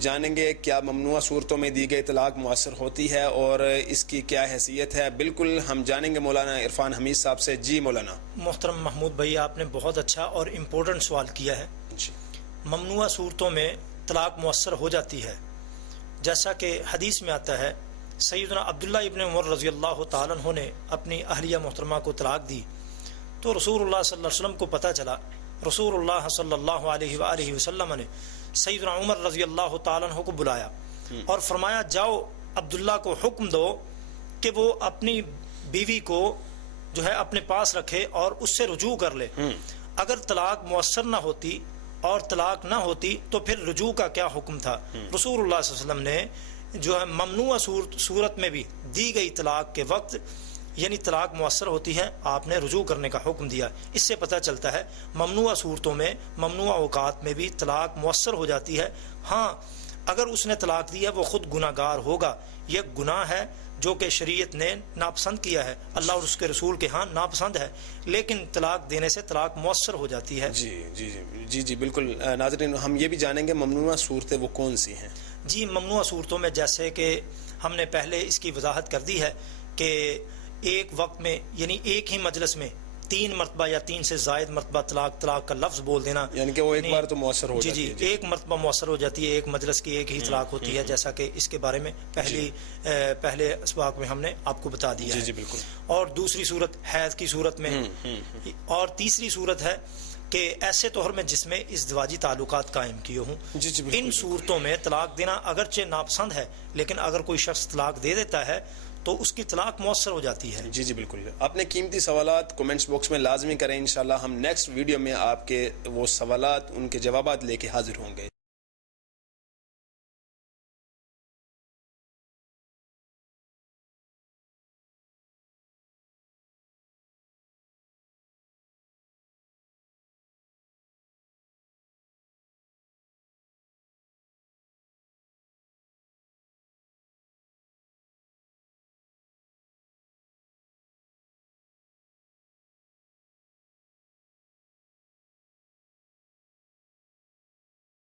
جانیں گے کیا ممنوع صورتوں میں دی گئی طلاق مؤثر ہوتی ہے اور اس کی کیا حیثیت ہے. بالکل ہم جانیں گے مولانا عرفان حمید صاحب سے. جی مولانا. محترم محمود بھائی، آپ نے بہت اچھا اور امپورٹنٹ سوال کیا ہے. جی. ممنوع صورتوں میں طلاق مؤثر ہو جاتی ہے. جیسا کہ حدیث میں آتا ہے، سیدنا عبداللہ ابن عمر رضی اللہ تعالیٰ عنہ نے اپنی اہلیہ محترمہ کو طلاق دی تو رسول اللہ صلی اللہ علیہ وسلم کو پتہ چلا. رسول اللہ صلی اللہ علیہ وآلہ وسلم نے سیدنا عمر رضی اللہ تعالیٰ عنہ کو بلایا اور فرمایا، جاؤ عبداللہ کو حکم دو کہ وہ اپنی بیوی کو جو ہے اپنے پاس رکھے اور اس سے رجوع کر لے. اگر طلاق مؤثر نہ ہوتی اور طلاق نہ ہوتی تو پھر رجوع کا کیا حکم تھا. رسول اللہ صلی اللہ علیہ وسلم نے جو ہے ممنوع صورت میں بھی دی گئی طلاق کے وقت یعنی طلاق مؤثر ہوتی ہے، آپ نے رجوع کرنے کا حکم دیا. اس سے پتہ چلتا ہے ممنوع صورتوں میں، ممنوع اوقات میں بھی طلاق مؤثر ہو جاتی ہے. ہاں، اگر اس نے طلاق دی ہے وہ خود گناہ گار ہوگا. یہ گناہ ہے جو کہ شریعت نے ناپسند کیا ہے، اللہ اور اس کے رسول کے ہاں ناپسند ہے، لیکن طلاق دینے سے طلاق مؤثر ہو جاتی ہے. جی جی جی جی جی بالکل. ناظرین، ہم یہ بھی جانیں گے ممنوع صورتیں وہ کون سی ہیں. جی، ممنوع صورتوں میں جیسے کہ ہم نے پہلے اس کی وضاحت کر دی ہے کہ ایک وقت میں یعنی ایک ہی مجلس میں 3 مرتبہ یا 3 سے زائد مرتبہ طلاق کا لفظ بول دینا، یعنی کہ وہ ایک بار تو مؤثر ہو جاتی ہے. جی، ایک مرتبہ مؤثر ہو جاتی ہے. ایک مجلس کی ایک ہی طلاق ہوتی ہے، جیسا کہ اس کے بارے میں پہلے اسباق میں ہم نے آپ کو بتا دیا ہے. جی بالکل. اور دوسری صورت حیض کی صورت میں، اور تیسری صورت ہے کہ ایسے طور میں جس میں ازدواجی تعلقات قائم کیے ہوں. ان صورتوں میں طلاق دینا اگرچہ ناپسند ہے، لیکن اگر کوئی شخص طلاق دے دیتا ہے تو اس کی طلاق مؤثر ہو جاتی ہے. جی بالکل. اپنے قیمتی سوالات کومنٹس باکس میں لازمی کریں. انشاءاللہ ہم نیکسٹ ویڈیو میں آپ کے وہ سوالات، ان کے جوابات لے کے حاضر ہوں گے.